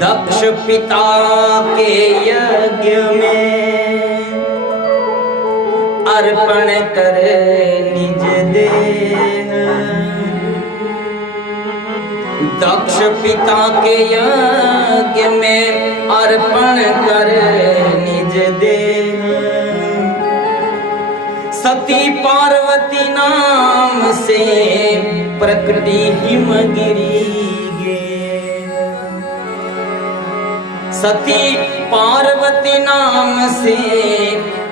दक्ष पिता के यज्ञ में अर्पण कर निज देह। दक्ष पिता के यज्ञ में अर्पण कर निज देह। सती पार्वती नाम से प्रकटी हिमगिरी गे। सती पार्वती नाम से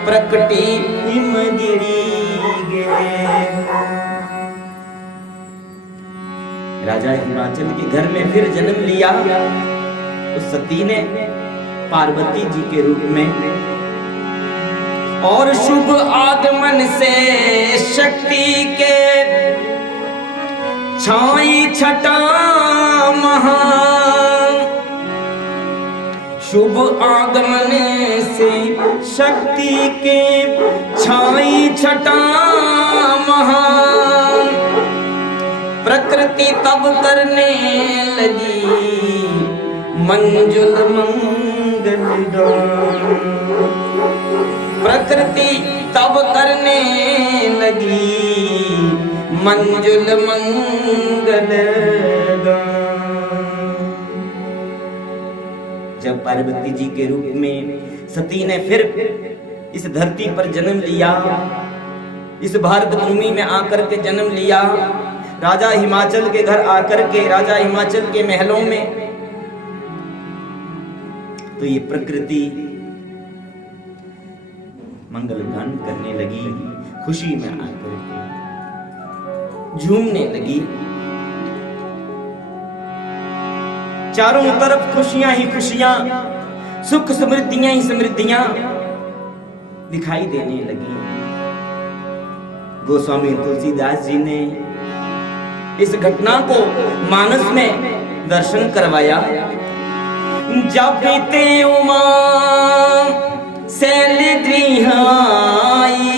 प्रकटी हिमगिरी गे। राजा हिमाचल के घर में फिर जन्म लिया उस सती ने पार्वती जी के रूप में, और शुभ आगमन से शक्ति के छाई छटा महा। शुभ आगमन से शक्ति के छाई छटा महा। प्रकृति तब करने लगी मंजुल मंगल गान। प्रकृति तब करने लगी मंजुल मंगल गान। जब पार्वती जी के रूप में सती ने फिर इस धरती पर जन्म लिया, इस भारत भूमि में आकर के जन्म लिया, राजा हिमाचल के घर आकर के, राजा हिमाचल के महलों में, तो ये प्रकृति मंगल गान करने लगी, खुशी में आकर झूमने लगी। चारों तरफ खुशियां ही खुशियां, सुख समृद्धियां ही समृद्धियां दिखाई देने लगी। गोस्वामी तुलसीदास जी ने इस घटना को मानस में दर्शन करवाया। जब बीते उमा शैल गृह आई,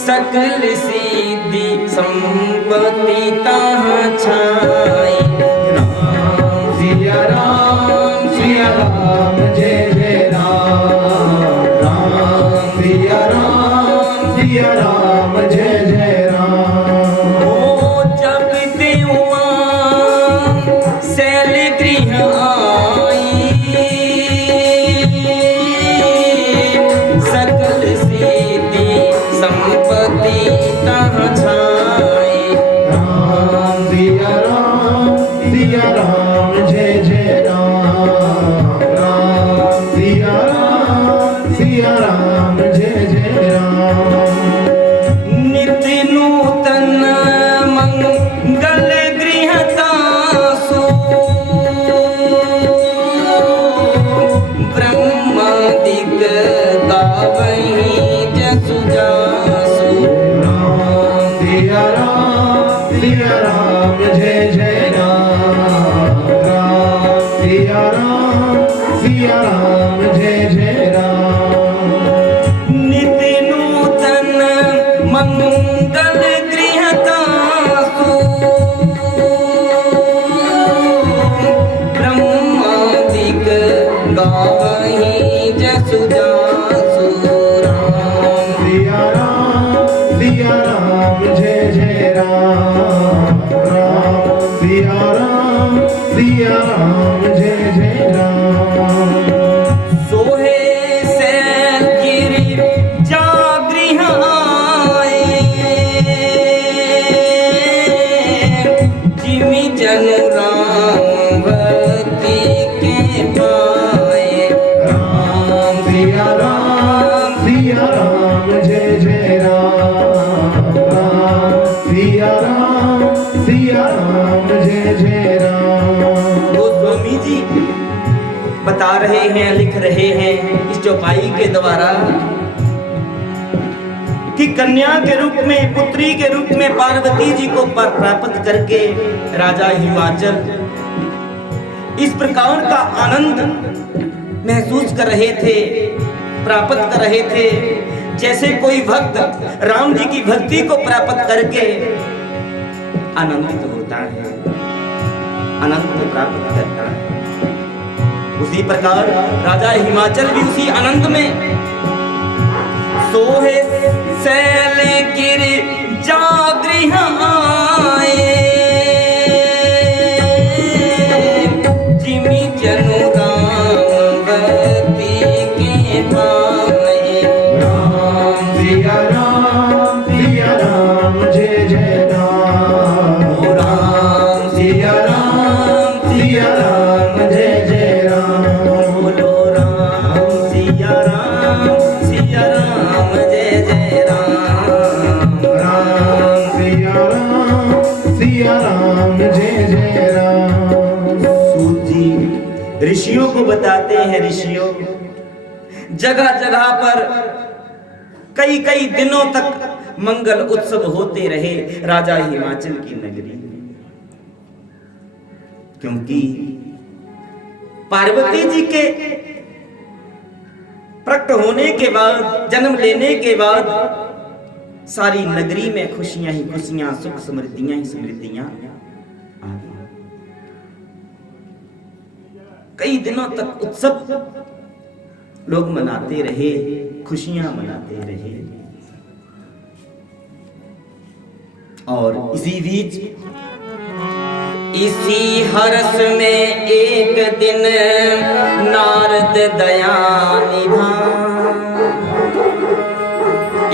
सकल सिद्धि संपत्ति तहाँ छाई। राम सिया राम सिया राम जय जय राम। राम सिया राम जय जय राम। ओ जब देवा शैल गृह आई, सकल सिद्धि संपत्ति तहाँ छाई। राम सिया राम जय जय राम। राम सिया राम जय जय राम। नित्य नूतन मंगल गृहतासु, ब्रह्मादिक गावहि जसु जासु। राम सिया राम जय जय राम। राम सिया राम जय जय राम। नित्य नूतन मंगल गृहतासु, ब्रह्मादिक गावहि जसु जासु। राम सिया राम जय जय राम। राम सिया राम जय जय राम। सोहे शैल गिरि जागृह आए, जिमि जनु राम भक्ति के पाए। राम सिया राम जय जय राम। राम सिया राम जय जय राम। गोस्वामी जी बता रहे हैं, लिख रहे हैं इस चौपाई के द्वारा कि कन्या के रूप में, पुत्री के रूप में पार्वती जी को प्राप्त करके राजा हिमाचल इस प्रकार का आनंद महसूस कर रहे थे, प्राप्त कर रहे थे, जैसे कोई भक्त राम जी की भक्ति को प्राप्त करके आनंदित होता है, आनंद को प्राप्त करता है। उसी प्रकार राजा हिमाचल भी उसी आनंद में सोहे सैल गिर जागृह आए, जिमि जनु रामवती के भाए। राम सिया राम जय जय राम। ओ राम सिया राम जय जय राम। बोलो राम सिया राम जय जय राम। राम सिया राम जय जय राम। सूत जी ऋषियों को बताते हैं, ऋषियों जगह जगह पर कई कई दिनों तक मंगल उत्सव होते रहे राजा हिमाचल की नगरी में, क्योंकि पार्वती जी के प्रकट होने के बाद, जन्म लेने के बाद सारी नगरी में खुशियां ही खुशियां, सुख समृद्धियां ही समृद्धियां आ गई। कई दिनों तक उत्सव लोग मनाते रहे, खुशियां मनाते रहे। और इसी बीच इसी हर्ष में एक दिन नारद दया निधान,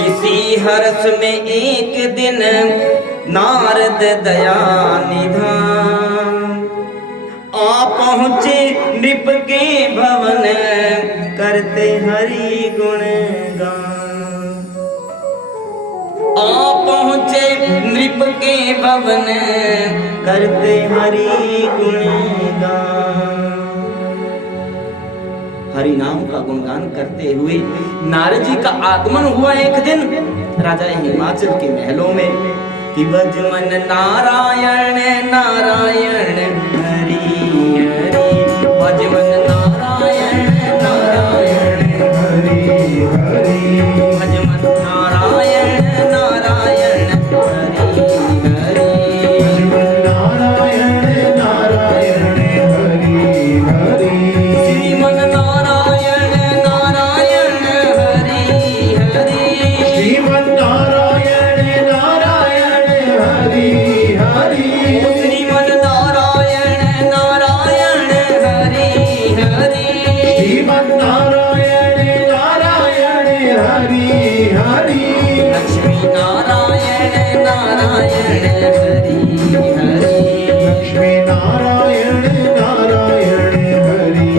इसी हर्ष में एक दिन नारद दया निधान, आ पहुंचे नृप के भवन करते हरि गुण गान। आ पहुंचे नृप के भवन करते हरि गुण गान। हरि नाम का गुणगान करते हुए नारद जी का आगमन हुआ एक दिन राजा हिमाचल के महलों में कि भज मन नारायण नारायण हरि हरि, भज मन नारायण नारायण हरि हरि, भज मन नारायण नारायण हरि हरि, नारायण नारायण हरि हरि, श्रीमन नारायण नारायण हरि हरि, श्रीमन नारायण नारायण हरि हरि, श्रीमन नारायण नारायण हरि हरि, श्रीमन नारायण नारायण हरि हरि, लक्ष्मी नारायण नारायण हरि हरि, लक्ष्मी नारायण नारायण हरि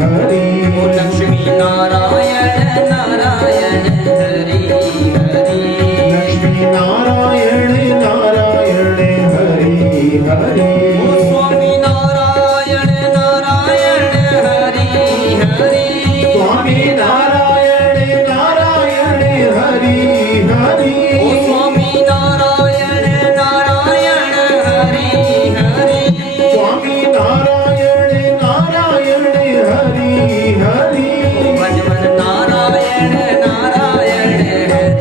हरि, ओ लक्ष्मी नारायण नारायण हरि हरि, लक्ष्मी नारायण नारायण हरि हरि, ओ स्वामी नारायण नारायण हरि हरि, स्वामी नारायण नारायण हरि हरि, ओ स्वामी नारायण नारायण हरि हरि, स्वामी नारायण नारायण हरि हरि, भज मन नारायण नारायण हरि हरि,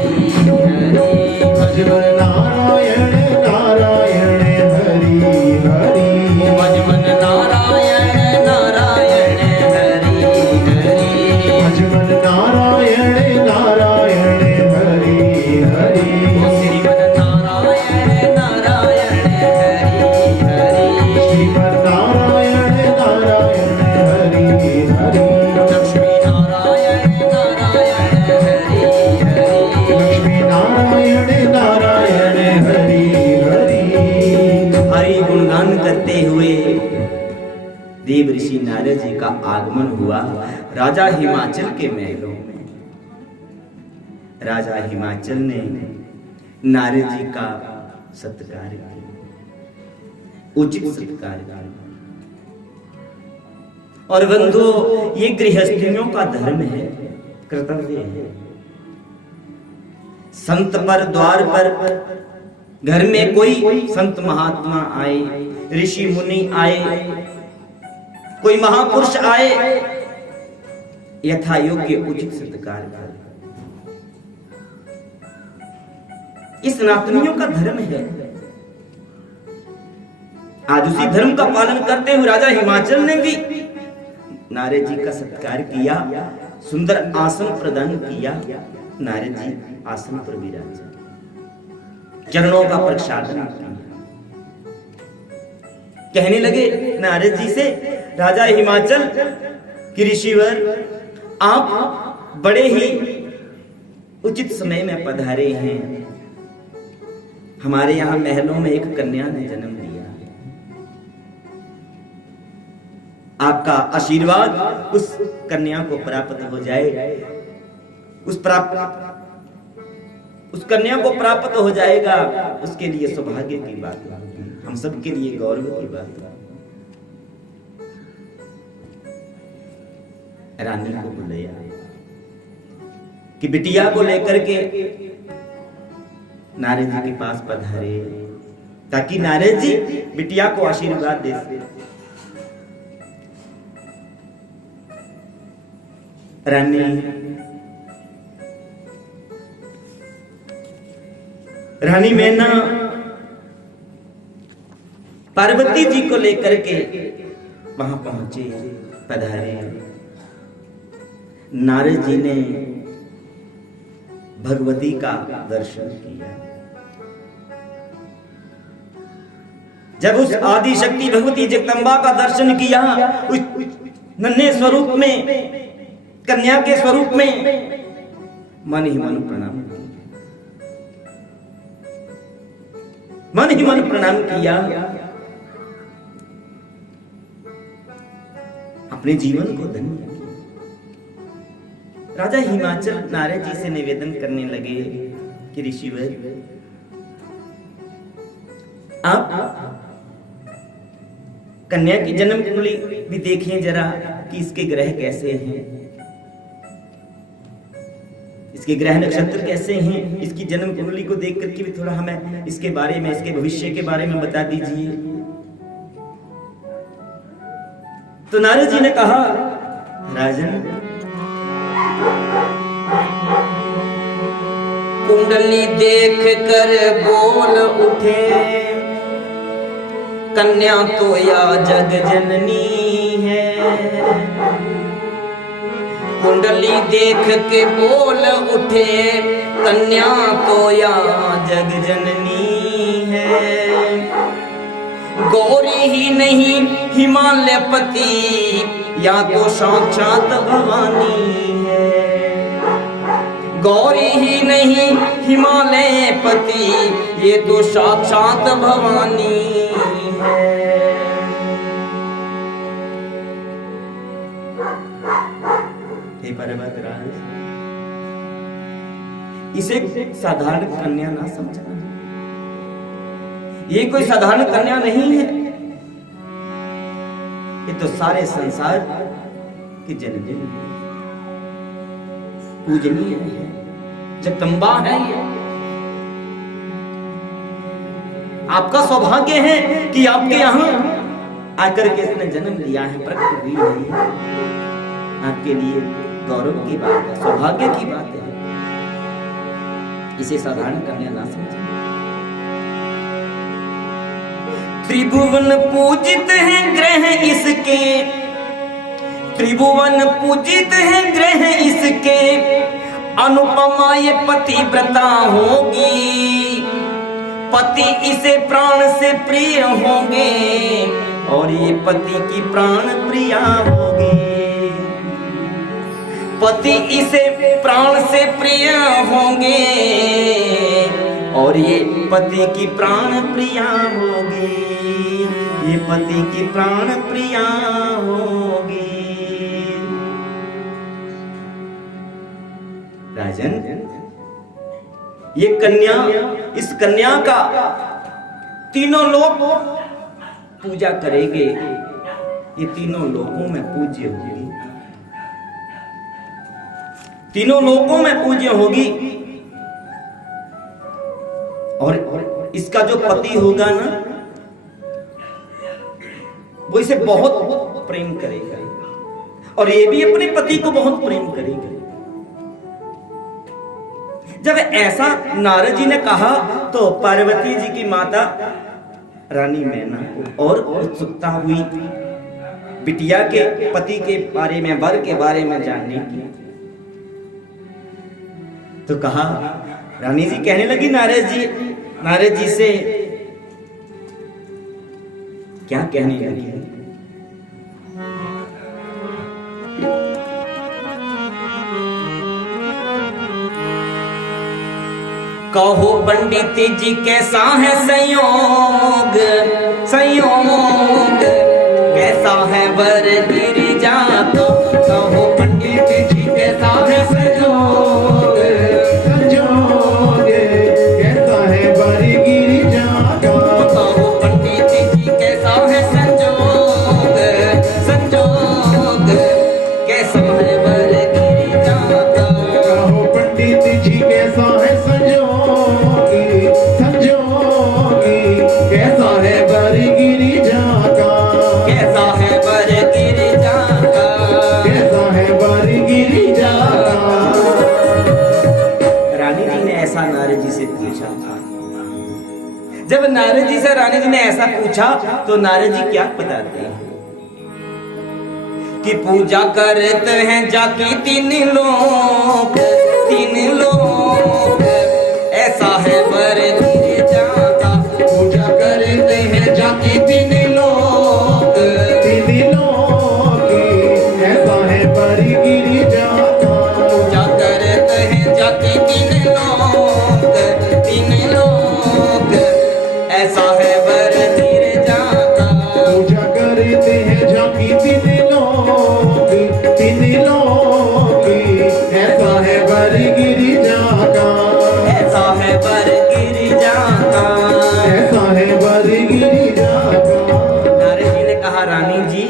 भज मन नारायण नारायण हरि हरि, भज मन नारायण नारायण हरि हरि, भज मन नारायण नारायण हरि हरि, ओ श्रीमन नारायण नारायण हरि हरि, श्रीमन नारायण नारायण हरि हरि, लक्ष्मी नारायण नारायण हरि हरि, लक्ष्मी नारायण नारायण हरि हरि, हरि गुणगान करते हुए देव ऋषि नारद जी का आगमन हुआ राजा हिमाचल के महलों में। राजा हिमाचल ने नारद जी का सत्कार किया, उचित सत्कार किया। और बंधुओं, ये गृहस्थियों का धर्म है, कर्तव्य है। संत पर, द्वार पर, घर में कोई संत महात्मा आए, ऋषि मुनि आए, कोई महापुरुष आए, यथा योग्य उचित सत्कार करें। ये सनातनियों का धर्म है। आज उसी धर्म का पालन करते हुए राजा हिमाचल ने भी नारद जी का सत्कार किया, सुंदर आसन प्रदान किया। नारद जी आसन पर विराजे, चरणों का प्रक्षालन किया। कहने लगे नारद जी से, राजा हिमाचल कि ऋषिवर, आप बड़े ही उचित समय में पधारे हैं। हमारे यहाँ महलों में एक कन्या ने जन्म लिया है। आपका आशीर्वाद उस कन्या को प्राप्त हो जाए, उस कन्या को प्राप्त हो जाएगा, उसके लिए सौभाग्य की बात होगी, हम सबके लिए गौरव की बात होगी। रानी को बुलाया कि बिटिया को लेकर के नारद जी के पास पधारे, ताकि नारद जी बिटिया को आशीर्वाद दे सके। रानी मैना पार्वती जी को लेकर के वहां पहुंचे, पधारे। नारद जी ने भगवती का दर्शन किया। जब उस आदि शक्ति भगवती जगदम्बा का दर्शन किया, उस नन्हे स्वरूप में, कन्या के स्वरूप में, मन ही मन प्रणाम किया, मन ही मन प्रणाम किया। अपने जीवन को धन्य किया। राजा हिमाचल नारद जी से निवेदन करने लगे कि ऋषिवर, आप कन्या की जन्म कुंडली भी देखें जरा कि इसके ग्रह कैसे हैं, इसके ग्रह नक्षत्र कैसे हैं। इसकी जन्म कुंडली को देख करके भी थोड़ा हमें इसके बारे में, इसके भविष्य के बारे में बता दीजिए। तो नारद जी ने कहा, राजन, कुंडली देख कर बोल उठे, कन्या तो या जग जननी है। कुंडली देख के बोल उठे, कन्या तो या जग जननी है। गौरी ही नहीं हिमालय पति, या तो साक्षात भवानी है। गौरी ही नहीं हिमालय पति, ये तो साक्षात भवानी है। हे पर्वतराज, इसे साधारण कन्या ना समझना, ये कोई साधारण कन्या नहीं है, ये तो सारे संसार की जननी है, पूजनीय है, जगदम्बा है। ये आपका सौभाग्य है कि आपके यहाँ आकर के इसने जन्म लिया है, प्रकट हुई है। आपके लिए गौरव की बात है, सौभाग्य की बात है। इसे साधारण कन्या ना समझें। त्रिभुवन पूजित हैं ग्रह इसके, त्रिभुवन पूजित हैं ग्रह इसके, अनुपमा ये पतिव्रता होगी। पति इसे प्राण से प्रिय होंगे, और ये पति की प्राण प्रिया होगी। पति इसे प्राण से प्रिय होंगे, और ये पति की प्राण प्रिया होगी। ये पति की प्राण प्रिया होगी। राजन, ये कन्या, इस कन्या का तीनों लोग पूजा करेंगे, ये तीनों लोगों में पूज्य होगी, तीनों लोगों में पूज्य होगी। और इसका जो पति होगा ना, वो इसे बहुत प्रेम करेगा, और ये भी अपने पति को बहुत प्रेम करेगा। जब ऐसा नारद जी ने कहा, तो पार्वती जी की माता रानी मैना को और उत्सुकता हुई बिटिया के पति के बारे में, वर के बारे में जानने की। तो कहा, रानी जी कहने लगी नारद जी से क्या कहने लगी? कहो पंडित जी कैसा है संयोग, संयोग कैसा है वर गिरिजा का। कहो पंडित जी कैसा है संयोग, संजोग कैसा है वर गिरिजा का। कहो पंडित जी कैसा है संयोग, संयोग कैसा है वर गिरिजा का। कहो पंडित जी कैसा है संजोगी, संजोगी कैसा है वर गिरिजा का। कैसा है वर गिरिजा का, कैसा है वर गिरिजा का। रानी जी ने ऐसा नारद जी से पूछा। जब नारद जी से रानी जी ने ऐसा पूछा तो नारद जी क्या बताते हैं कि पूजा करते हैं जाके तीन लोग, तीन लोग ऐसा है वर गिरिजा का। पूजा करते हैं जाके तीन लोग, तीन लोग ऐसा है वर गिरिजा का। पूजा करते हैं जाके तीन लोग, तीन लोग ऐसा है वर गिरिजा का। पूजा करते हैं जाके तीन लोग, तीन लोग ऐसा है वर गिरिजा का। ऐसा है वर गिरिजा का। ऐसा है वर गिरिजा का। नारद जी ने कहा, रानी जी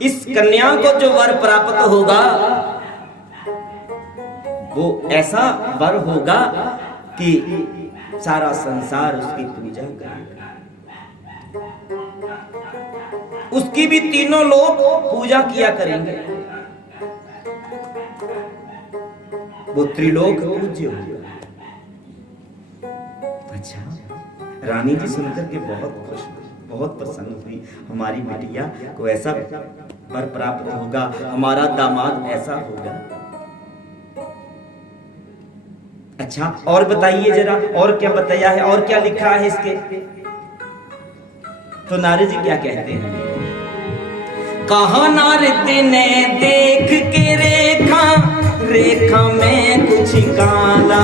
इस कन्या को जो वर प्राप्त होगा वो ऐसा वर होगा कि सारा संसार उसकी पूजा करेगा। उसकी भी तीनों लोग पूजा किया करेंगे। वो त्रिलोक पूज्य होगा। अच्छा, रानी जी सुनकर के बहुत खुश हुई, बहुत प्रसन्न हुई। हमारी बिटिया को ऐसा वर प्राप्त होगा, हमारा दामाद ऐसा होगा। अच्छा, और बताइए जरा, और क्या बताया है, और क्या लिखा है इसके? तो नारद जी क्या कहते हैं? कहा नारद ने देख के रेखा, रेखा में कुछ काला।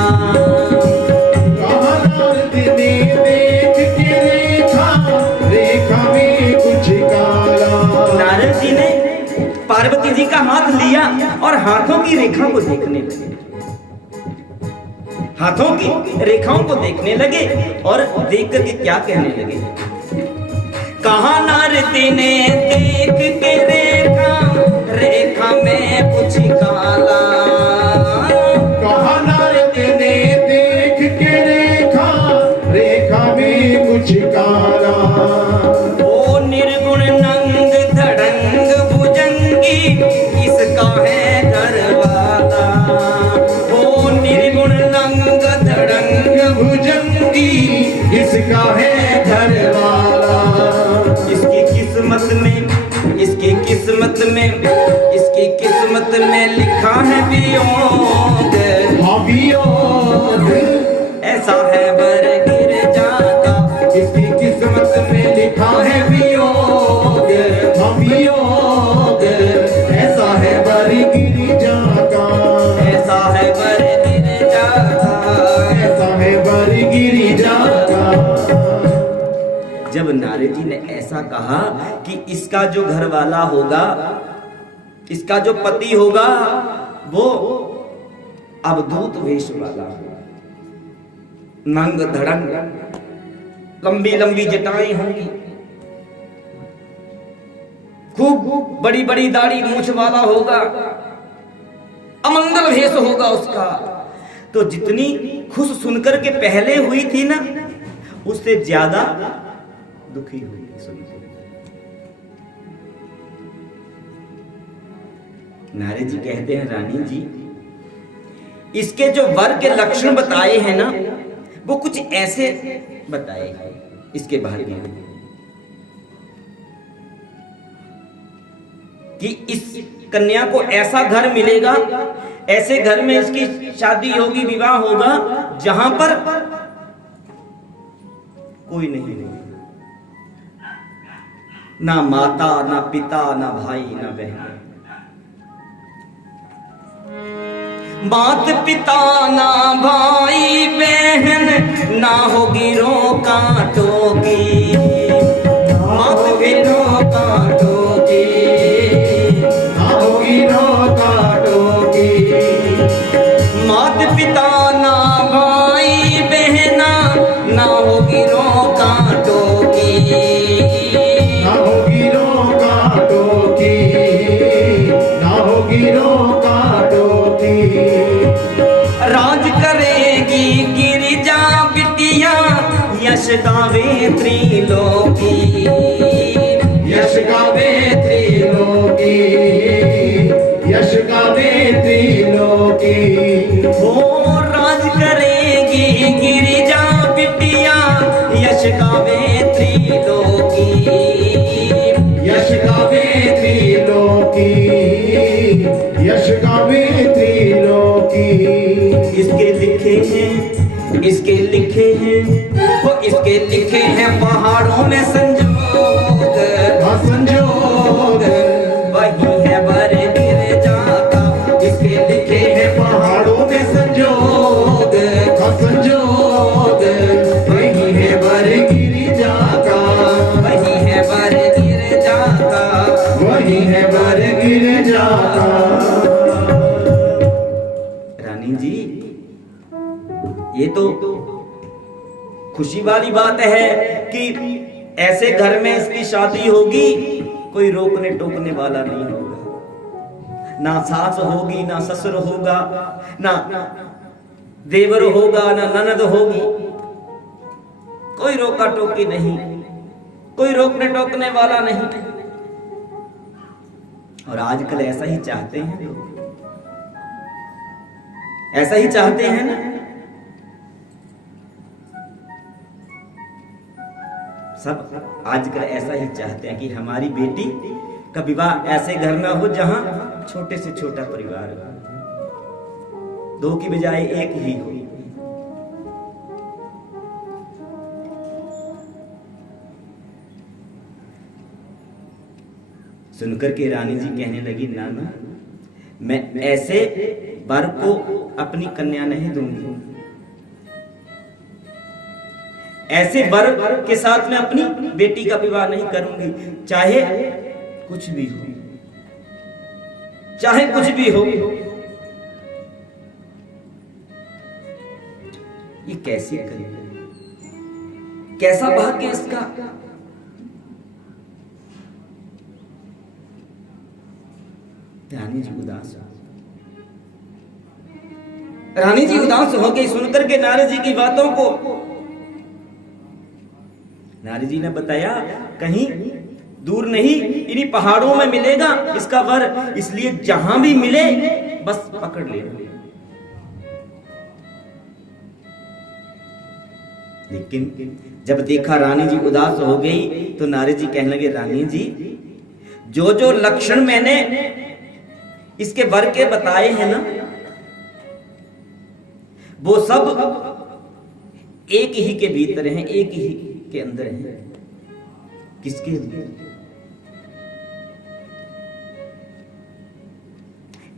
कहा नारद ने देख के रेखा, रेखा में कुछ काला। नारद जी ने पार्वती जी का हाथ लिया और हाथों की रेखा को देखने लगे, हाथों की रेखाओं को देखने लगे और देख करके क्या कहने लगे? कहा नारद ने देख के रेखा, रेखा में कुछ काला। कहा नारद ने देख के रेखा, रेखा में कुछ काला। ओ निर्गुण नंग धड़ंग भुजंगी इसका है घरवाला। ओ निर्गुण नंग धड़ंग भुजंगी इसका है घरवाला। इसकी किस्मत में, इसकी किस्मत में, इसकी किस्मत में लिखा है वियोग। हाँ वियोग ऐसा है वर गिरिजा का। इसकी किस्मत में लिखा है वियोग। हाँ वियोग ऐसा है वर गिरिजा का। ऐसा है वर गिरिजा का। ऐसा है वर गिरिजा का। जब नारद जी ने ऐसा कहा कि इसका जो घर वाला होगा, इसका जो पति होगा वो अवधूत वेश वाला होगा, नंग धड़ंग, लंबी लंबी जटाएं होंगी, खूब बड़ी बड़ी दाढ़ी मूछ वाला होगा, अमंगल भेष होगा उसका। तो जितनी खुश सुनकर के पहले हुई थी ना, उससे ज्यादा दुखी हुई सुनकर। नारद जी कहते हैं, रानी जी इसके जो वर के लक्षण बताए हैं ना, वो कुछ ऐसे बताए हैं इसके भाग्य में कि इस कन्या को ऐसा घर मिलेगा, ऐसे घर में इसकी शादी होगी, विवाह होगा, जहां पर कोई नहीं होगा, ना माता, ना पिता, ना भाई, ना बहन। मात पिता ना भाई बहन, ना होगी रोका टोकी, मात पिता काटो की, ना होगी रोका टोकी। मात पिता ना भाई बहना, ना होगी रोका टोकी, ना होगी रोका टोकी, ना होगी रोका टोकी। राज करेगी गिरिजा बिटिया, यश गावे त्रिलोकी, यश गावे त्रिलोकी, यश गावे त्रिलोकी। हो राज करेगी गिरिजा बिटिया, यश गावे त्रिलोकी, यश गावे त्रिलोकी, यश गावे त्रिलोकी। इसके लिखे हैं, इसके लिखे हैं, वो इसके लिखे हैं पहाड़ों में संजोग, संजोग वही है वर गिर जाता, इसके लिखे हैं पहाड़ों में संजोग, संजोग वही है वर गिर जाता, वही है वर गिर जाता, वही है वर गिर जाता। रानी जी, ये तो खुशी वाली बात है कि ऐसे घर में इसकी शादी होगी, कोई रोकने टोकने वाला नहीं होगा, ना सास होगी, ना ससुर होगा, ना देवर होगा, ना ननद होगी, कोई रोका टोकी नहीं, कोई रोकने टोकने वाला नहीं। और आजकल ऐसा ही चाहते हैं लोग, ऐसा ही चाहते हैं ना। सब आजकल ऐसा ही चाहते हैं कि हमारी बेटी का विवाह ऐसे घर में हो जहां छोटे से छोटा परिवार हो, दो की बजाय एक ही हो। सुनकर के रानी जी कहने लगी, नाना मैं ऐसे वर को अपनी कन्या नहीं दूंगी, ऐसे वर के साथ मैं अपनी बेटी का विवाह नहीं करूंगी, चाहे कुछ भी हो, चाहे कुछ भी हो। ये कैसे करेगा, कैसा भाग्य इसका। रानी जी उदास हो, रानी जी उदास हो गई सुनकर के नारद जी की बातों को। नारद जी ने बताया, कहीं दूर नहीं, इन्हीं पहाड़ों में मिलेगा इसका वर, इसलिए जहां भी मिले बस पकड़ लेना। लेकिन जब देखा रानी जी उदास हो गई तो नारद जी कहने लगे, रानी जी जो जो लक्षण मैंने इसके वर के बताए हैं ना, वो सब एक ही के भीतर हैं, एक ही के अंदर हैं। किसके अंदर?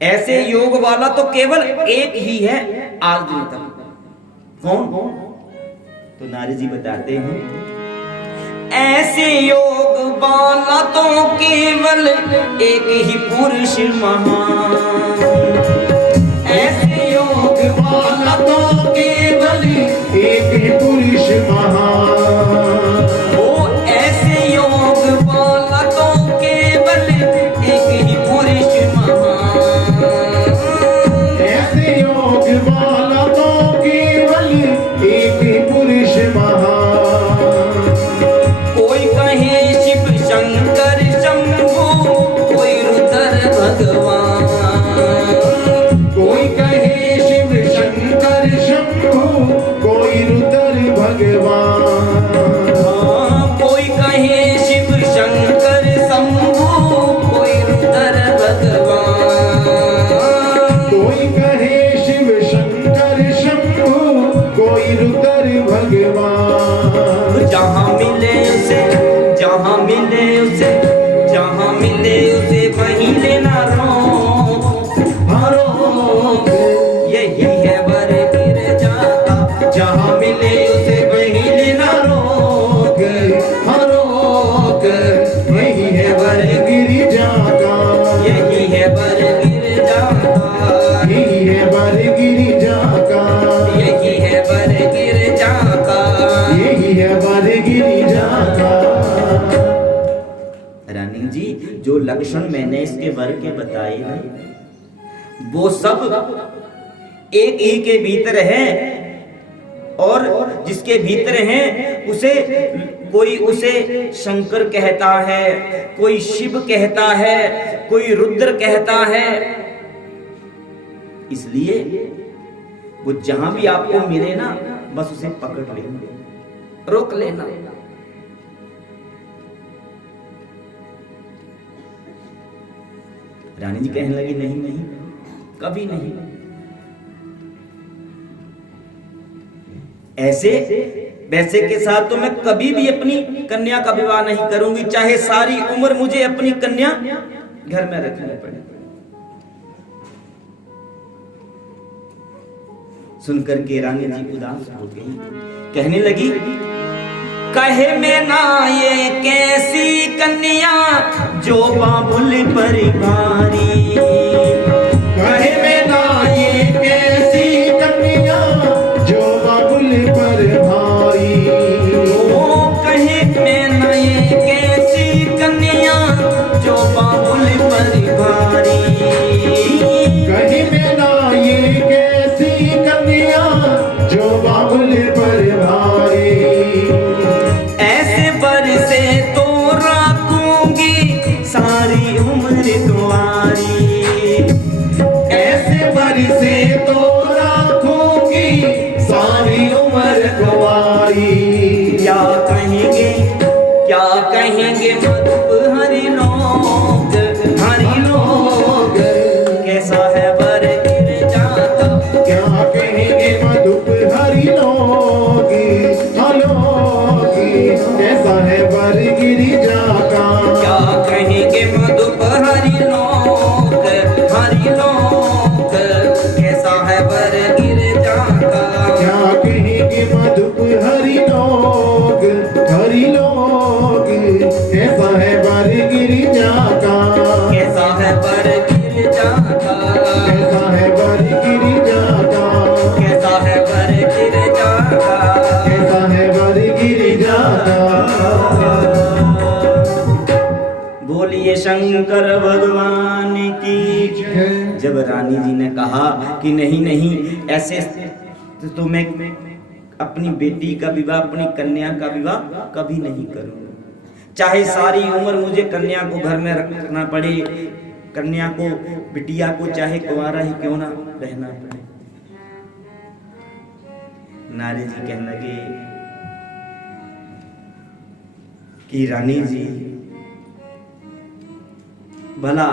ऐसे योग वाला तो केवल एक ही है आज दिन तक। कौन? तो नारद जी बताते हैं, ऐसे योग वाला तो केवल एक ही पुरुष महान, ऐसे योग वाला तो केवल एक ही पुरुष महान। वो ऐसे योग वाला तो केवल एक ही पुरुष महान, ऐसे योग वाला तो केवल एक ही पुरुष महान। कोई कहे शिव शंकर शंभु, कोई रुद्र भगवान, कोई कहे जो लक्षण मैंने इसके वर के बताए ना, वो सब एक ही के भीतर है, और जिसके भीतर है उसे कोई उसे शंकर कहता है, कोई शिव कहता है, कोई रुद्र कहता है। इसलिए वो जहां भी आपको मिले ना, बस उसे पकड़ लेना, रोक लेना। रानी जी कहने लगी, नहीं नहीं, कभी नहीं। ऐसे वैसे के साथ तो मैं कभी भी अपनी कन्या का विवाह नहीं करूंगी, चाहे सारी उम्र मुझे अपनी कन्या घर में रखनी पड़े। सुनकर के रानी जी उदास हो गई, कहने लगी, कहे मैं ना ये कैसी कन्या जो बाबुल पर भारी, कहे मैं ना ये कैसी कन्या जो बाबुल पर भारी, ओ कहे मैं ना ये कैसी कन्या जो बाबुल पर भारी, कहे मैं ना ये कैसी कन्या जो बाबुल पर भारी, ऐसे बरसे तो रखूंगी सारी उम्र तुम्हारी, ऐसे बरसे तो रखूंगी सारी उम्र तुम्हारी। क्या कहेंगे, क्या कहेंगे मधुप हरि लोग, हरि लोग, कैसा है वर गिर जाता, क्या कहेंगे मधुप हरि लोग, हलोगी कैसा है वर गिरिजा का। क्या कहेंगे मधुप हरि लोग, हरि लोग, कैसा है वर गिर जाता, क्या कहेंगे मधुप हरि लोग, हरि लोग कैसा है वर गिरिजा का। कैसा है वर गिर जाता, कैसा है वर गिरिजा का। कैसा है वर गिर जाता, कैसा है वर गिरिजा का। बोलिए शंकर भगवान की। जब रानी जी ने कहा कि नहीं नहीं, ऐसे तो मैं अपनी बेटी का विवाह, अपनी कन्या का विवाह कभी नहीं करूंगा, चाहे सारी उम्र मुझे कन्या को घर में रखना पड़े, कन्या को, बिटिया को चाहे कुंवारा ही क्यों ना रहना पड़े। नारी जी कहने लगे कि रानी जी, भला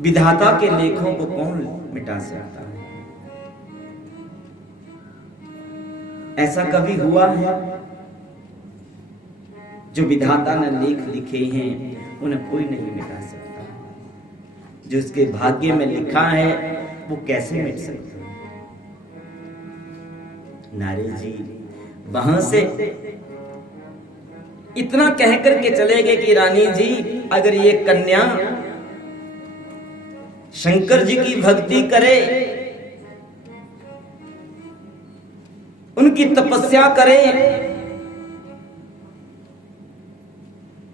विधाता के लेखों को कौन मिटा सकता है? ऐसा कभी हुआ है? जो विधाता ने लेख लिखे हैं उन्हें कोई नहीं मिटा सकता। जो उसके भाग्य में लिखा है वो कैसे मिट सकता है? नारी जी वहां से इतना कह करके चले गए कि रानी जी, अगर ये कन्या शंकर जी की भक्ति करे, उनकी तपस्या करे,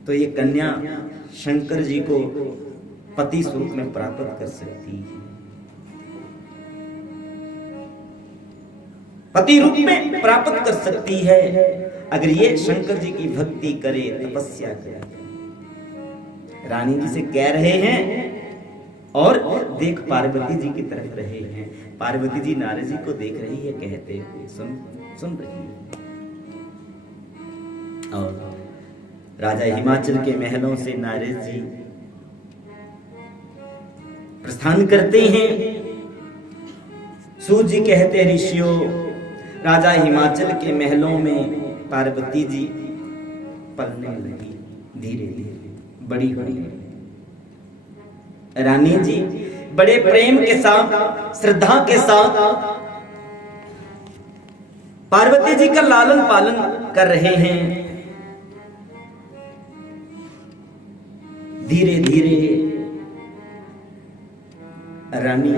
तो ये कन्या शंकर जी को पति स्वरूप में प्राप्त कर सकती है, पति रूप में प्राप्त कर सकती है, अगर ये शंकर जी की भक्ति करे, तपस्या करे। रानी जी से कह रहे हैं और देख पार्वती जी की तरफ रहे हैं। पार्वती जी नारद जी को देख रही है, कहते हुए सुन रही है। और राजा हिमाचल के महलों से नारद जी प्रस्थान करते हैं। सूत जी कहते, ऋषियों, राजा हिमाचल के महलों में पार्वती जी पलने लगी, धीरे धीरे बड़ी हुई। रानी जी बड़े प्रेम के साथ, श्रद्धा के साथ पार्वती जी का लालन पालन कर रहे हैं। धीरे धीरे रानी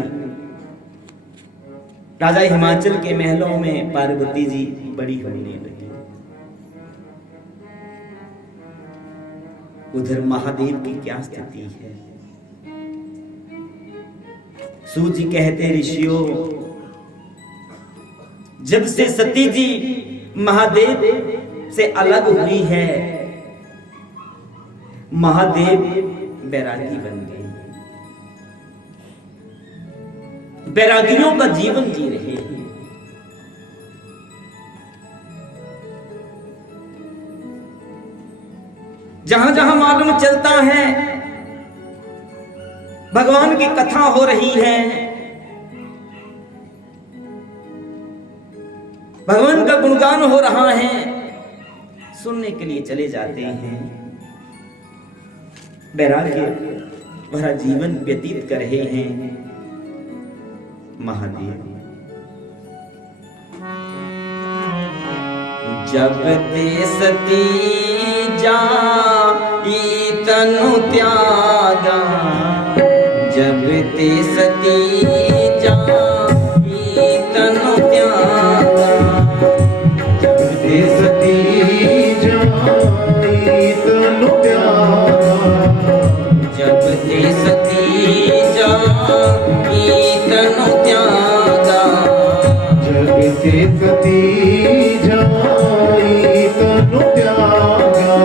राजा हिमाचल के महलों में पार्वती जी बड़ी होने लगी। उधर महादेव की क्या स्थिति है। सूत जी कहते ऋषियों, जब से सती जी महादेव से अलग हुई है, महादेव बैरागी बन गए, बैरागियों का जीवन जी रहे हैं। जहां जहां मालूम चलता है भगवान की कथा हो रही है, भगवान का गुणगान हो रहा है, सुनने के लिए चले जाते हैं। वैराग्य भरा जीवन व्यतीत कर रहे हैं महादेव। जब ते सती जाई तनु त्यागा, जब ते सती जाई तनु त्यागा, जब ते सती जाई तनु त्यागा, जब ते सती जाई तनु त्यागा, जब ते सती जाई तनु त्यागा,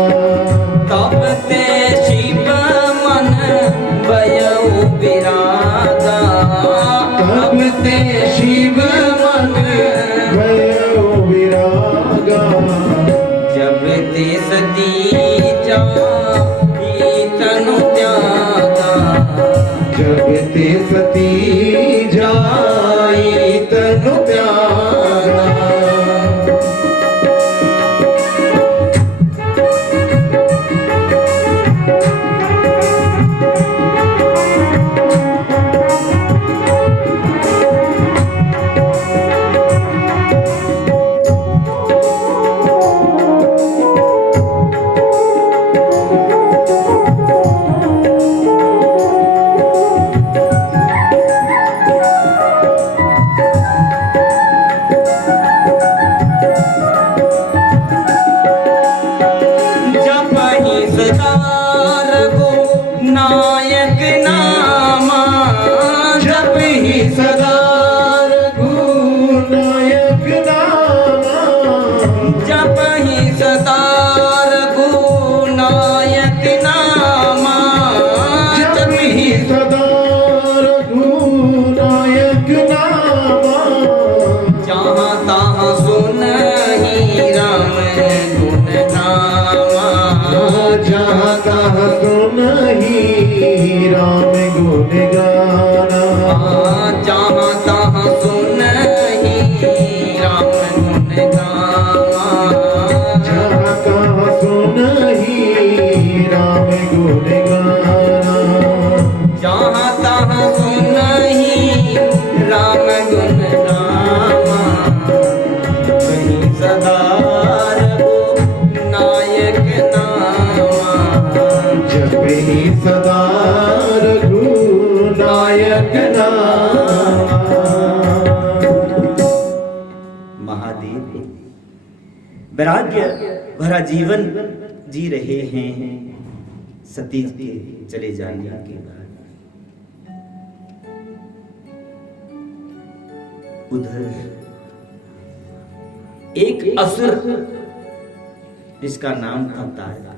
तब ते शिव मन भयउ विरागा, तब ते शिव मन भयउ विरागा, जब ते सती जाई तनु त्यागा, जब ते सती जाई तनु त्यागा। नायक नामा, जब ही सदा रघुनायक नामा, जब ही सदा रघुनायक नामा, जब ही सदा रघुनायक नामा, जहाँ तहाँ सुनहि राम गुण नामा, जहाँ तहाँ सुनहि राम गुण गाना, जहाँ तहाँ सुनहि राम गुण गाना, जहाँ तहाँ सुनहि राम गुण गाना, जहाँ तहाँ सुनहि राम गुण नामा, वहीं सदा रघुनायक नामा, जब ही सदा रघुनायक नामा। महादेव वैराग्य भरा जीवन जी रहे हैं सती के चले जाने के बाद। उधर एक असुर जिसका नाम था तारका,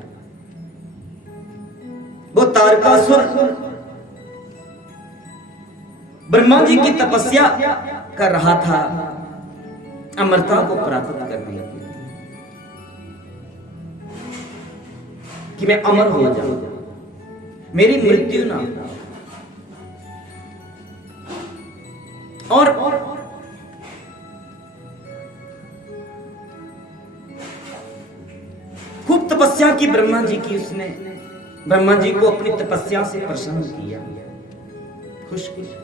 वो तारकासुर ब्रह्मा जी की तपस्या कर रहा था अमरता को प्राप्त करने के लिए, कि मैं अमर हो जाऊं, मेरी मृत्यु ना हो। और खूब तपस्या की ब्रह्मा जी की, उसने ब्रह्मा जी को अपनी तपस्या से प्रसन्न किया, खुश किया।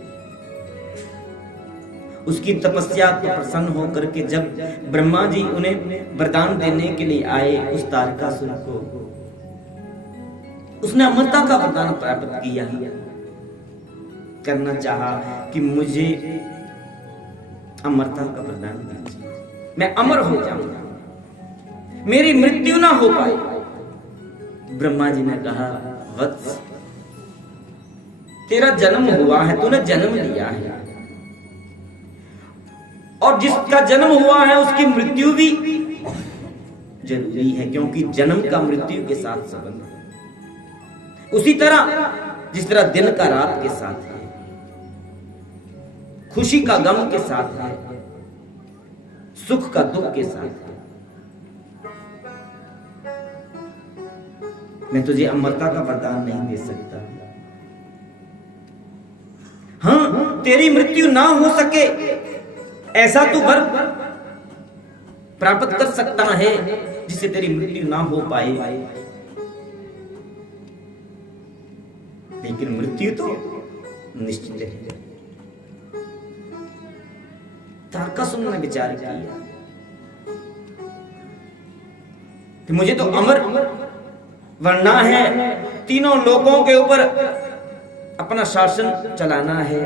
उसकी तपस्या को प्रसन्न होकर के जब ब्रह्मा जी उन्हें वरदान देने के लिए आए उस तारकासुर को, उसने अमरता का वरदान प्राप्त किया, करना चाहा कि मुझे अमरता का वरदान दीजिए, मैं अमर हो जाऊंगा, मेरी मृत्यु ना हो पाए। ब्रह्मा जी ने कहा, वत्स तेरा जन्म हुआ है, तूने जन्म लिया है, और जिसका जन्म हुआ है उसकी मृत्यु भी जरूरी है, क्योंकि जन्म का मृत्यु के साथ संबंध है। उसी तरह जिस तरह दिन का रात के साथ है, खुशी का गम के साथ है, सुख का दुख के साथ है। मैं तुझे अमरता का वरदान नहीं दे सकता। हाँ, तेरी मृत्यु ना हो सके ऐसा तू वर प्राप्त कर सकता है जिससे तेरी मृत्यु ना हो पाए, लेकिन मृत्यु तो निश्चित है। तारकासुर ने विचार किया कि मुझे तो अमर बनना है, तीनों लोगों के ऊपर अपना शासन चलाना है।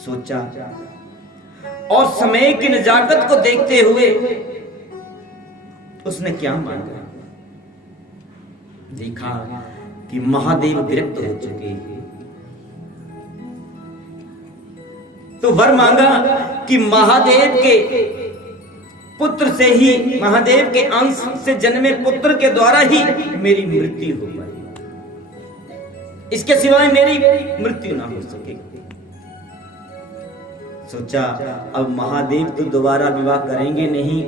सोचा और समय की नजाकत को देखते हुए उसने क्या मांगा। देखा कि महादेव विरक्त हो चुके हैं, तो वर मांगा कि महादेव के पुत्र से ही, महादेव के अंश से जन्मे पुत्र के द्वारा ही मेरी मृत्यु हो पाए, इसके सिवाय मेरी मृत्यु ना हो सकेगी। सोचा अब महादेव तो दोबारा विवाह करेंगे नहीं,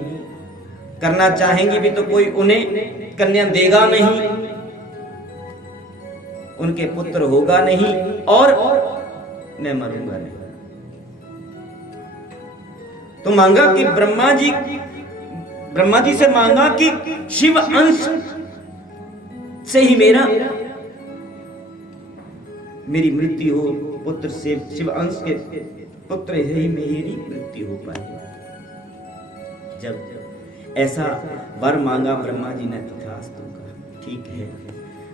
करना चाहेंगे भी तो कोई उन्हें कन्या देगा नहीं, उनके पुत्र होगा नहीं, और मैं मरूंगा नहीं। तो मांगा कि ब्रह्मा जी से मांगा कि शिव अंश से ही मेरी मृत्यु हो, पुत्र से, शिव अंश के पुत्र ही मेरी मृत्यु हो पाए। जब ऐसा वर मांगा ब्रह्मा जी ने, तथास्तु कहा, ठीक है,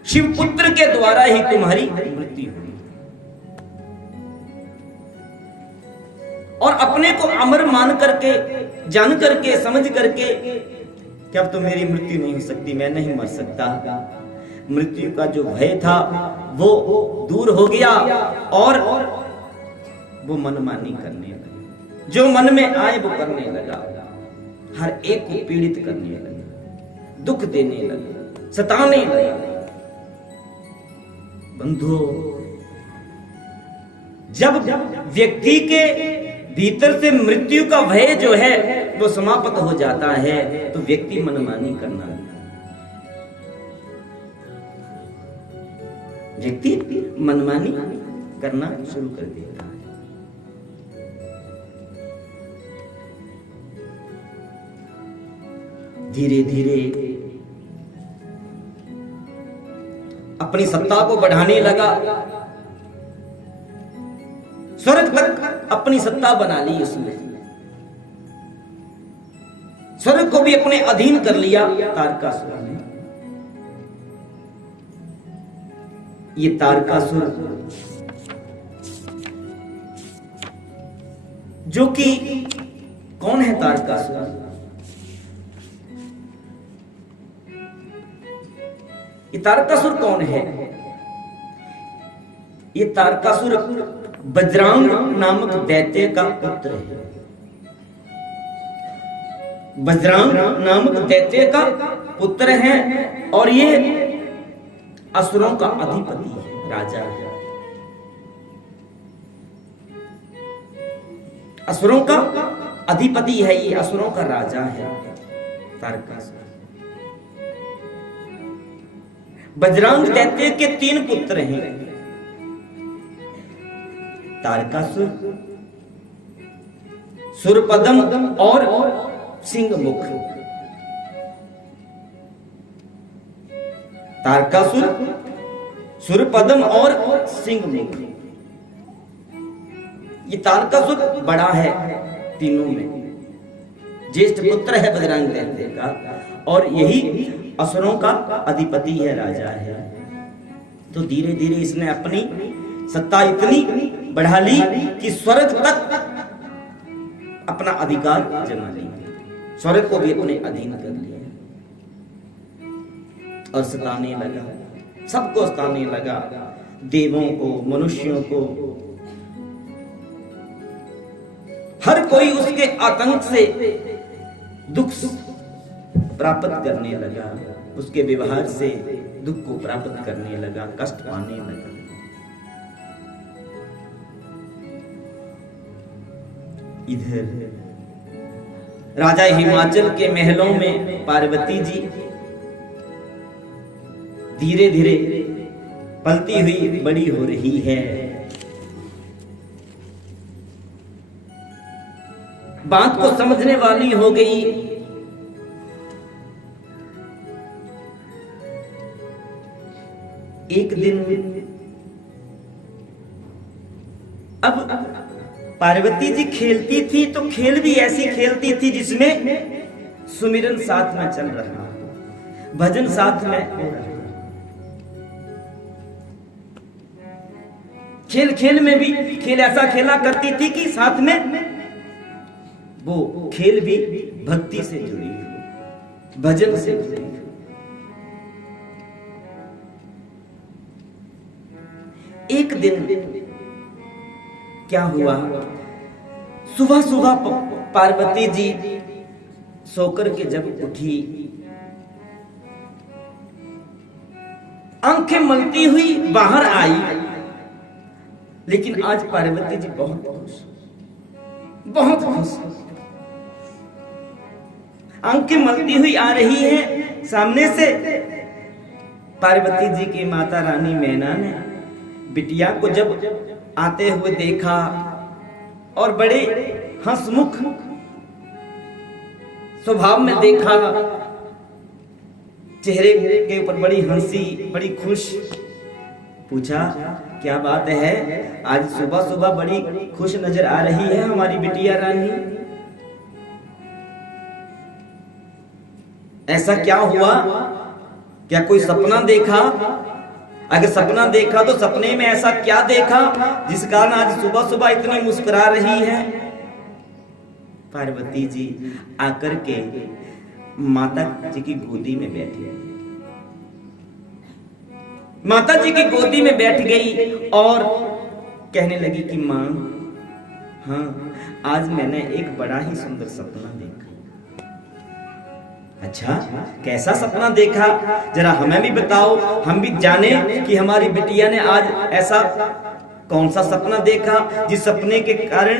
शिव पुत्र के द्वारा ही तुम्हारी मृत्यु हुई। और अपने को अमर मान करके, जान करके, समझ करके कि अब तो मेरी मृत्यु नहीं हो सकती, मैं नहीं मर सकता, मृत्यु का जो भय था वो दूर हो गया, और वो मनमानी करने लगा, जो मन में आए वो करने लगा, हर एक को पीड़ित करने लगा, दुख देने लगा, सताने लगा। बंधु, जब व्यक्ति के भीतर से मृत्यु का भय जो है वो समाप्त हो जाता है, तो व्यक्ति मनमानी करना, व्यक्ति मनमानी करना शुरू कर देता है। धीरे धीरे अपनी सत्ता को बढ़ाने लगा, स्वर्ग तक अपनी सत्ता बना ली उसने, स्वर्ग को भी अपने अधीन कर लिया तारकासुर ने। ये तारकासुर जो कि कौन है तारकासुर? ये तारकासुर कौन है? ये तारकासुर बजरंग नामक दैत्य का पुत्र है। बजरंग नामक दैत्य का पुत्र है, और ये असुरों का अधिपति है, राजा है। असुरों का अधिपति है ये, असुरों का राजा है तारकासुर। बजरंग दैत्य के 3 पुत्र हैं, तारकासुर, सुरपदम और सिंहमुख। तारकासुर, सुरपदम और सिंहमुख। ये तारकासुर बड़ा है तीनों में, ज्येष्ठ पुत्र है बजरंग दैत्य का, और यही असुरों का अधिपति है, राजा है। तो धीरे धीरे इसने अपनी सत्ता इतनी बढ़ा ली कि स्वर्ग तक अपना अधिकार जमा लिया, स्वर्ग को भी अपने अधीन कर लिया और सताने लगा, सबको सताने लगा, देवों को, मनुष्यों को। हर कोई उसके आतंक से दुख प्राप्त करने लगा, उसके व्यवहार से दुख को प्राप्त करने लगा, कष्ट पाने लगा। इधर राजा हिमाचल के महलों में पार्वती जी धीरे धीरे पलती हुई बड़ी हो रही है। बात को समझने वाली हो गई। एक दिन अब पार्वती जी खेलती थी तो खेल भी ऐसी खेलती थी जिसमें सुमिरन साथ में चल रहा, भजन साथ में हो रहा। खेल खेल में भी खेल ऐसा खेला करती थी कि साथ में वो खेल भी भक्ति से जुड़ी हो, भजन से जुड़ी हो। एक दिन क्या हुआ, सुबह सुबह पार्वती जी सोकर के जब उठी, आंखें मलती हुई बाहर आई। लेकिन आज पार्वती जी बहुत खुश, बहुत खुश, आंखें मलती हुई आ रही है। सामने से पार्वती जी की माता रानी मैना ने बिटिया को जब आते हुए देखा और बड़े हंसमुख स्वभाव में देखा, चेहरे के ऊपर बड़ी हंसी, बड़ी खुश। पूछा क्या बात है, आज सुबह सुबह बड़ी खुश नजर आ रही है हमारी बिटिया रानी, ऐसा क्या हुआ, क्या कोई सपना देखा? अगर सपना देखा तो सपने में ऐसा क्या देखा जिस कारण आज सुबह सुबह इतनी मुस्कुरा रही है? पार्वती जी आकर के माता जी की गोदी में बैठ गई। माता जी की गोदी में बैठ गई और कहने लगी कि मां, हाँ आज मैंने एक बड़ा ही सुंदर सपना देखा। अच्छा, कैसा सपना देखा, जरा हमें भी बताओ, हम भी जाने कि हमारी बिटिया ने आज ऐसा कौन सा सपना देखा जिस सपने के कारण,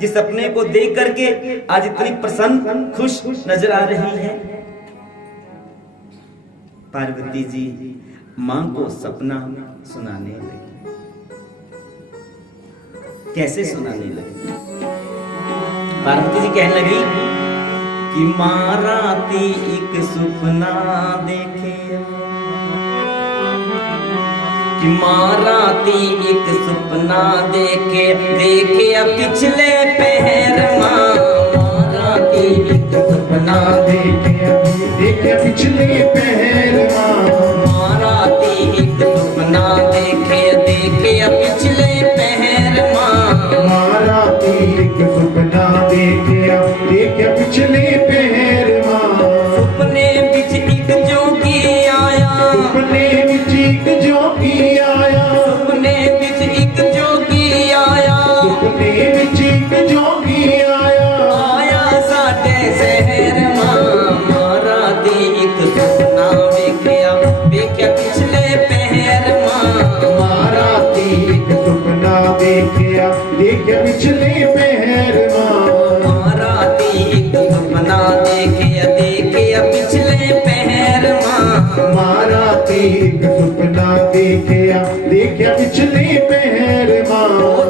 जिस सपने को देख करके आज इतनी प्रसन्न खुश नजर आ रही है। पार्वती जी मां को सपना सुनाने लगी। कैसे सुनाने लगी? पार्वती जी कहने लगी कि मां राती एक सुपना देखे, कि मां राती एक सुपना देखे, देखे पिछले पहर मां राती एक सुपना देखे, देखे पिछले पहर मां राती एक सुपना देखे, देखे पिछले पहर मां राती एक सुपना देखे, देखे पिछले पहर सुपने बिच एक जोगी आया, सुपने बिच एक जोगी आया, सुपने बिच एक जोगी आया, सुपने बिच एक जोगी आया, आया साडे शहर मां राती एक सुपना वेख्या, वेख्या पिछले पहर मां राती एक सुपना देखिया, देखिया पिछले पहर मां राती एक सुपना देखिया, देखिया पिछले पहर मां राती एक सुपना देखिया, देखिया पिछले पहर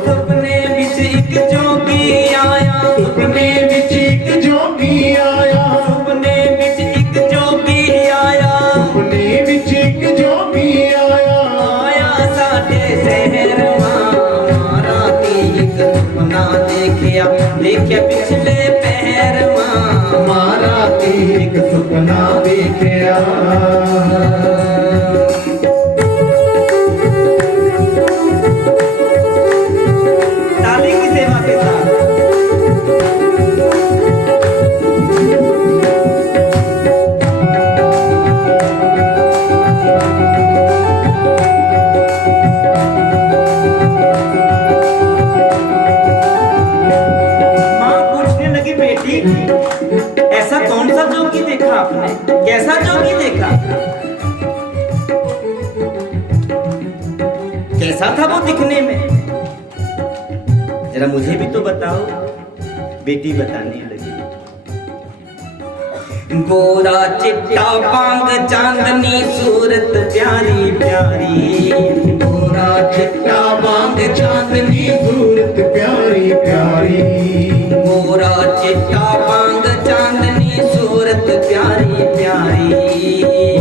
सुपने बिच एक जोगी आया, सुपने बिच एक जोगी आया, सुपने बिच एक जोगी आया, सुपने बिच एक जोगी आया, आया साडे शहर मां राती एक सुपना देखिया, देखिया पिछले पहर मां राती एक सुपना देखिया। ताली की सेवा के साथ ऐसा कौन सा जोगी देखा आपने? कैसा जोगी देखा? कैसा था वो दिखने में? जरा मुझे भी तो बताओ। बेटी बताने लगी। गोरा चिट्टा बांग चांदनी सूरत प्यारी प्यारी, गोरा चिट्टा बांग चांदनी सूरत प्यारी प्यारी, गोरा चिट्टा बांग चांदनी सूरत प्यारी प्यारी,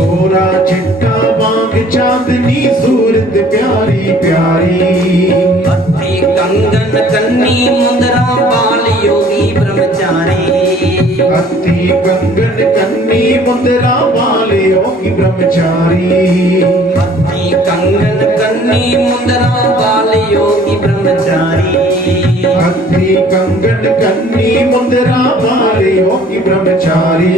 गोरा चिट्टा बांग चांदनी सूरत प्यारी प्यारी, हथी कंगन कन्नी मुंदरा बाल योगी ब्रह्मचारी, हथी कंगन कन्नी मुंदरा बाल योगी ब्रह्मचारी, हथी कंगन कन्नी मुंदरा बाल योगी ब्रह्मचारी, हथी कंगन कन्नी मुंदरा बाल योगी ब्रह्मचारी,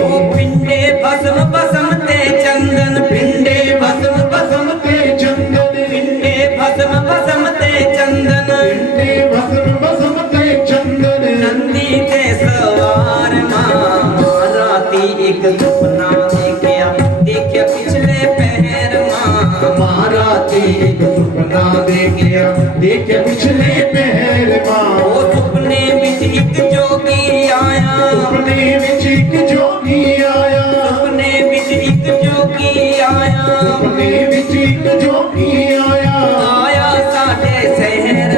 ओ पिंडे भस्म भस्मते चंदन, पिंडे भस्म भस्मते चंदन, पिंडे भस्म भस्मते चंदन, पिंडे भस्म भस्मते चंदन, नंदी के सवार राती एक सपना देखा, देखा पिछले पहर महाराती एक सुपना देखिया, देखिया पिछले पहर ओ सुपने विच एक जोगी आया, सुपने विच एक जोगी आया, सुपने विच एक जोगी आया, सुपने विच एक जोगी आया, आया साडे शहर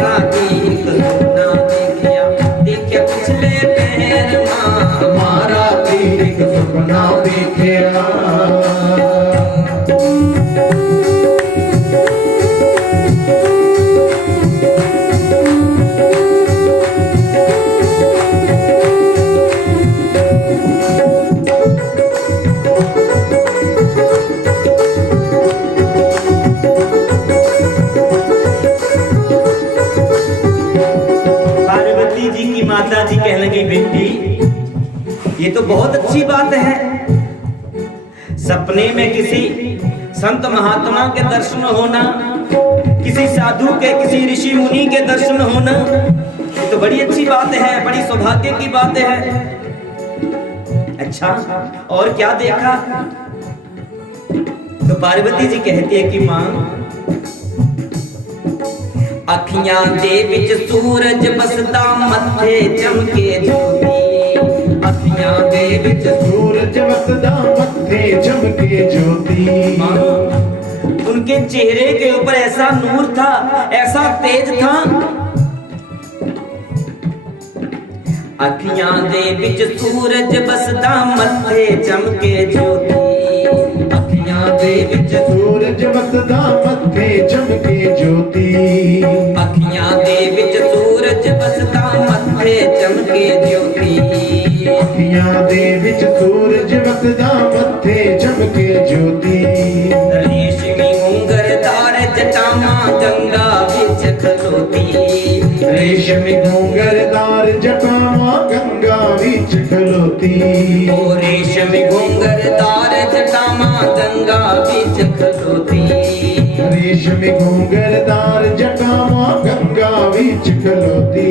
राती एक सपना देखा, देखा पिछले पहर महाराती एक सुपना देखिया। पार्वती जी की माता जी कहने लगी, बेटी ये तो बहुत अच्छी बात है, सपने में किसी संत महात्मा के दर्शन होना, किसी साधु के, किसी ऋषि मुनि के दर्शन होना, ये तो बड़ी अच्छी बात है, बड़ी सौभाग्य की बात है। अच्छा, और क्या देखा? तो पार्वती जी कहती है कि मां, अखियां दे विच सूरज बसदा, मथे चमके ज्योति, अखियां दे विच सूरज वसदा, मथे चमके ज्योति, उनके चेहरे के ऊपर ऐसा नूर था, ऐसा तेज था। अखियां दे विच सूरज बसदा, मथे चमके ज्योति, अखियां दे विच सूरज वसदा, मथे चमके ज्योति, अखियां दे विच सूरज बसदा, मथे चमके ज्योति, अखियां दे विच सूरज वसदा, मथे चमके ज्योति, रेशमी घूंघरदार जटामा गंगा विच खलोती, रेशमी घूंघरदार जटामा गंगा विच खलोती, ओ रेशमी घूंघरदार जटामा गंगा विच खलोती, रेशमी घूंघरदार जटामा गंगा विच खलोती,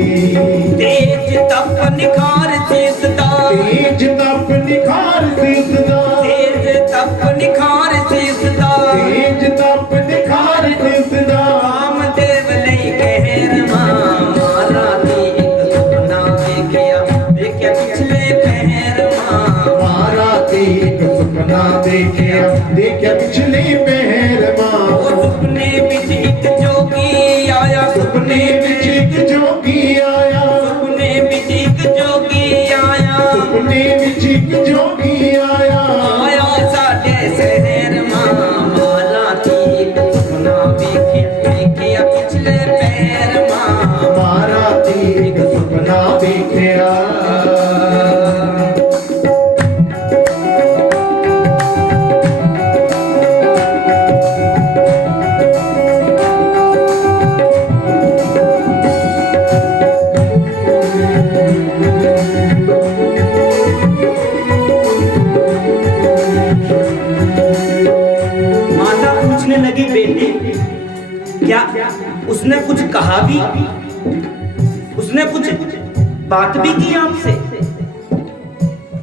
तेज तप निखार सीसदा, तेज तप निखार सीसदा, तेज तप निखार सीसदा, तेज तप निखार सीसदा, कामदेव लई कहर राती एक सुपना देखिया, देखिया पिछले पहर महाराती एक सुपना देखिया, देखिया पिछले पहर ओ सुपने विच एक जोगी आया, सुपने विच एक जोगी आया, सुपने विच एक जोगी आया, सुपने विच एक जोगी आया, आया साडे शहर राती एक सुपना देखिया, देखिया पिछले पहर महाराती एक सुपना देखिया। माता पूछने लगी, बेटी क्या उसने कुछ कहा भी? उसने कुछ बात भी की आपसे?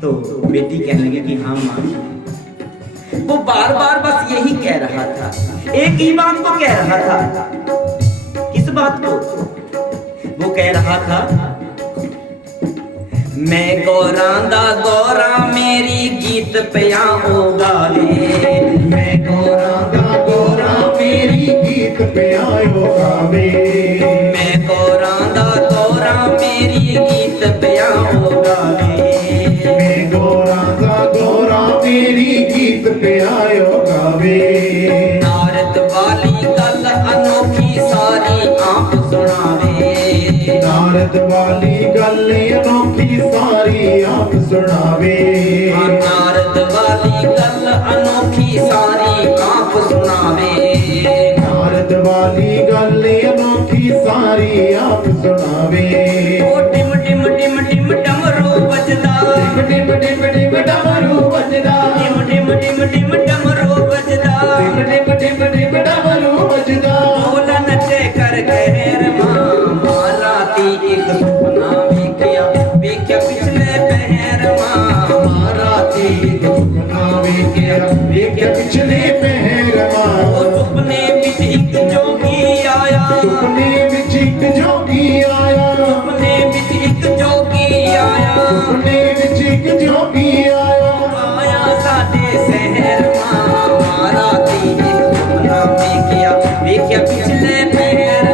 तो बेटी कहने लगी कि हाँ माँ। वो बार बार बस यही कह रहा था, एक ही बात को कह रहा था। किस बात को? वो कह रहा था, मैं गौरा दा गौरा मेरी गीत पिया ओ गावे। मैं गौरा दा गौरा मेरी गीत प्यायो गावे। मैं गौरा दा गौरा मेरी गीत पिया ओ गावे। मैं गौरा दा गौरा मेरी गीत प्यायो गावे। नारद वाली गल अनोखी सारी आप सुनावे। नारद वाली गल अनोखी सारी आप सुनावे। नारद वाली गल अनोखी सारी आप सुनावे। नारद वाली गल अनोखी सारी आप सुनावे। ओ टिम टिम टिम टिम डमरू बजदा। टिम टिम टिम डमरू बजदा। टिम टिम टिम टिम डमरू बजदा। टिम टिम टिम डमरू बजदा। बोला नचे कर कहर मां राती एक सुपना वेख्या वेख्या पिछले पहर मां राती एक सुपना वेख्या वेख्या पिछले पहर मां। ओ सुपने विच एक जोगी आया। सुपने विच एक जोगी आया। सुपने विच एक जोगी आया। सुपने विच एक जोगी आया। आया साडे शहर मां राती एक सुपना वेख्या वेख्या पिछले पहर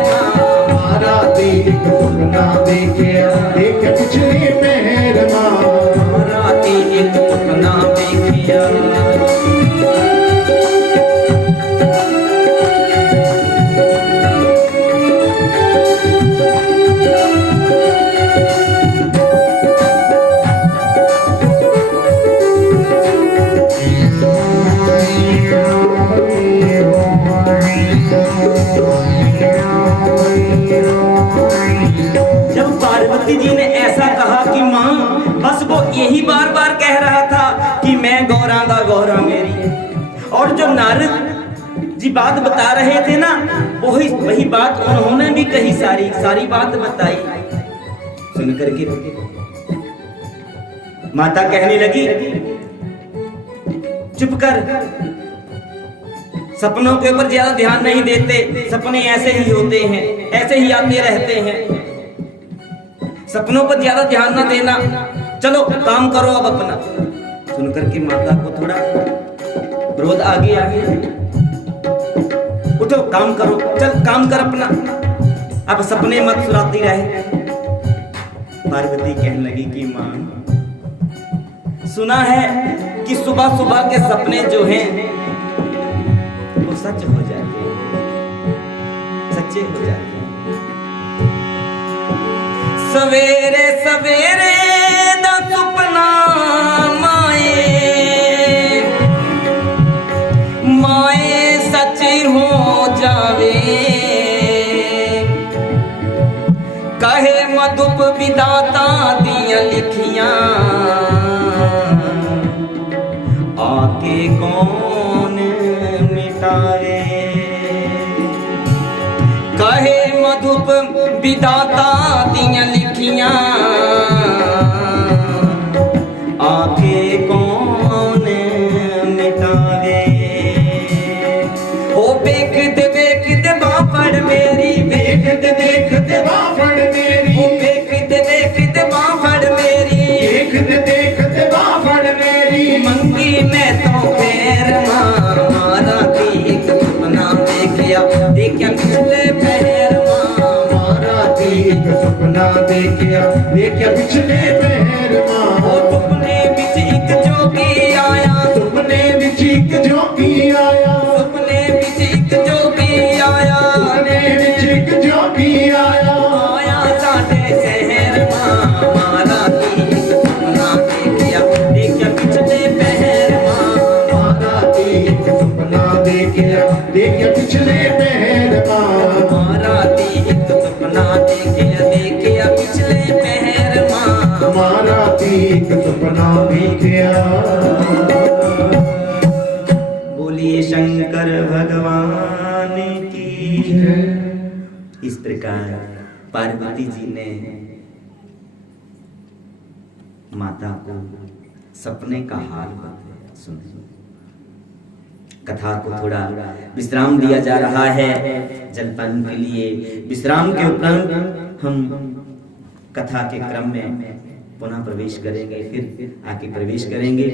मां राती एक सुपना वेख्या वेख्या पिछले पहर मां। राती एक सुपना वेख्या। जब पार्वती जी ने ऐसा कहा कि माँ, बस वो यही बार बार कह रहा था कि मैं गौरा दा गौरा मेरी। और जो नारद जी बात बता रहे थे ना, वही बात उन्होंने भी कही, सारी बात बताई। सुन करके माता कहने लगी, चुप कर, सपनों के ऊपर ज्यादा ध्यान नहीं देते, सपने ऐसे ही होते हैं, ऐसे ही आते रहते हैं, सपनों पर ज्यादा ध्यान ना देना, चलो काम करो अब अपना। सुनकर के माता को थोड़ा क्रोध आ गया, उठो काम करो, चल काम कर अपना, अब सपने मत सुनाती रहे। पार्वती कहने लगी कि माँ, सुना है कि सुबह सुबह के सपने जो हैं वो सच हो जाते हैं, सच्चे हो जाते हैं। सवेरे सवेरे दा सुपना माए, माए सच हो जावे, कहे मधुप विधाता दियां लिखियां, आके कौन मिटावे। कहे मधुप विधाता दियां लिखियां, आके कौन मिटावे। ओ देखते देखते बापड़ मेरी, देखते बाफड़ मेरी, ओ देखते बापड़ मेरी, देखते बाफड़ मेरी, मंगी मैं तो पैर मारा थी एक सपना देखिया, देखिया पिछले पैर मारा थी। एक सुपना देखिया देखिया पिछले पहर मां। ओ सुपने विच एक जोगी आया, सुपने विच एक जोगी आया, सुपने विच एक जोगी आया, सुपने विच एक जोगी आया, आया साडे शहर मारा थी एक सपना देखिया, देखिया पिछले पैर मारा थी एक सुपना देखिया देखिया पिछले पहर मां। मारा थी एक सपना देखिया, देखिया पिछले पैर मारा थी एक सुपना देखिया। बोलिए शंकर भगवान की। इस प्रकार पार्वती जी ने माता को सपने का हाल बताया। सुनिए, कथा को थोड़ा विश्राम दिया जा रहा है जलपान के लिए। विश्राम के उपरांत हम कथा के क्रम में पुनः प्रवेश करेंगे, फिर आके प्रवेश करेंगे।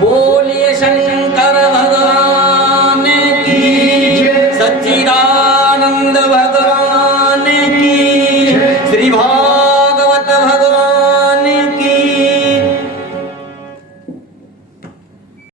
बोलिए शंकर भगवान की, सच्चिदानंद भगवान की, श्री